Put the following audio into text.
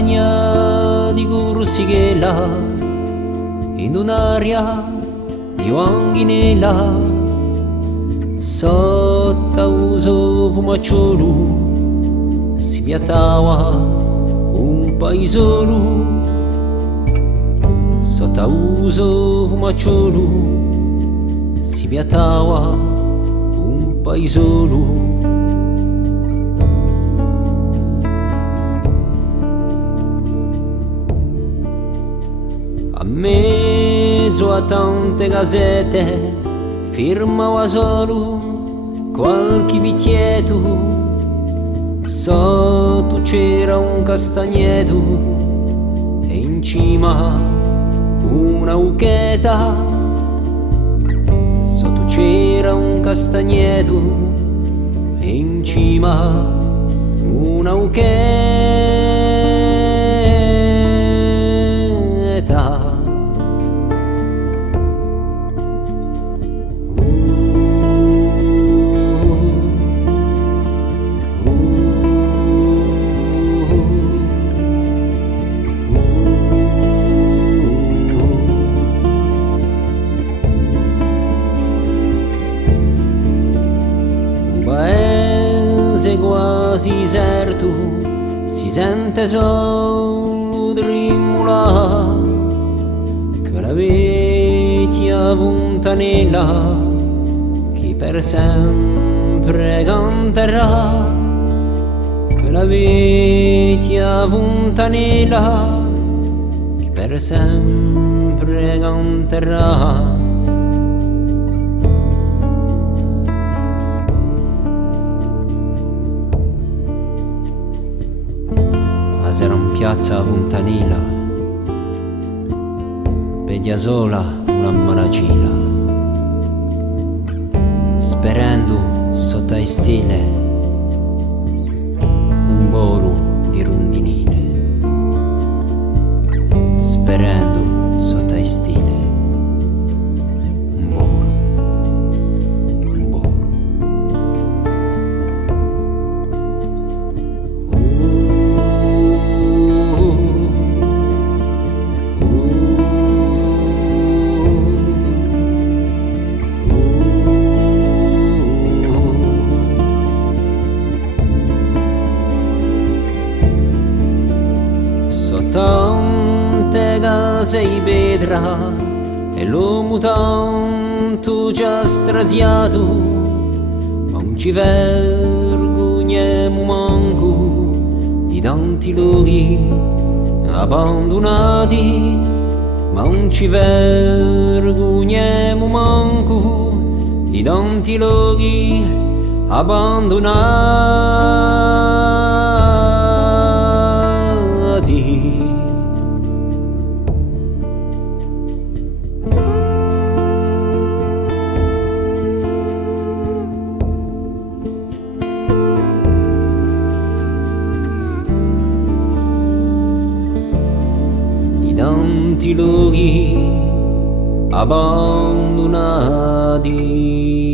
montagna di Cursighella, in un'aria di Wanghinela, sotto uso fumacciolo si piattava un paesolo, sotto uso fumacciolo si piattava un paesolo. A mezzo a tante casette firmava solo qualche vecchietto, sotto c'era un castagneto e in cima una ucchetta, sotto c'era un castagneto e in cima una ucchetta. Paese quasi deserto, si sente solo tremolà, che la vecchia fontanella che per sempre canterà, che la vecchia fontanella che per sempre canterà. Era in piazza Fontanilla, pedia sola una manacila, sperando sotto ai stile un volo di rondinine, sperando sotto ai stile un volo, un volo. Tante case di pietra e l'uomo tanto già straziato, ma non ci vergogniamo manco di tanti luoghi abbandonati, ma non ci vergogniamo manco di tanti luoghi abbandonati. Tanti luoghi abbandonati.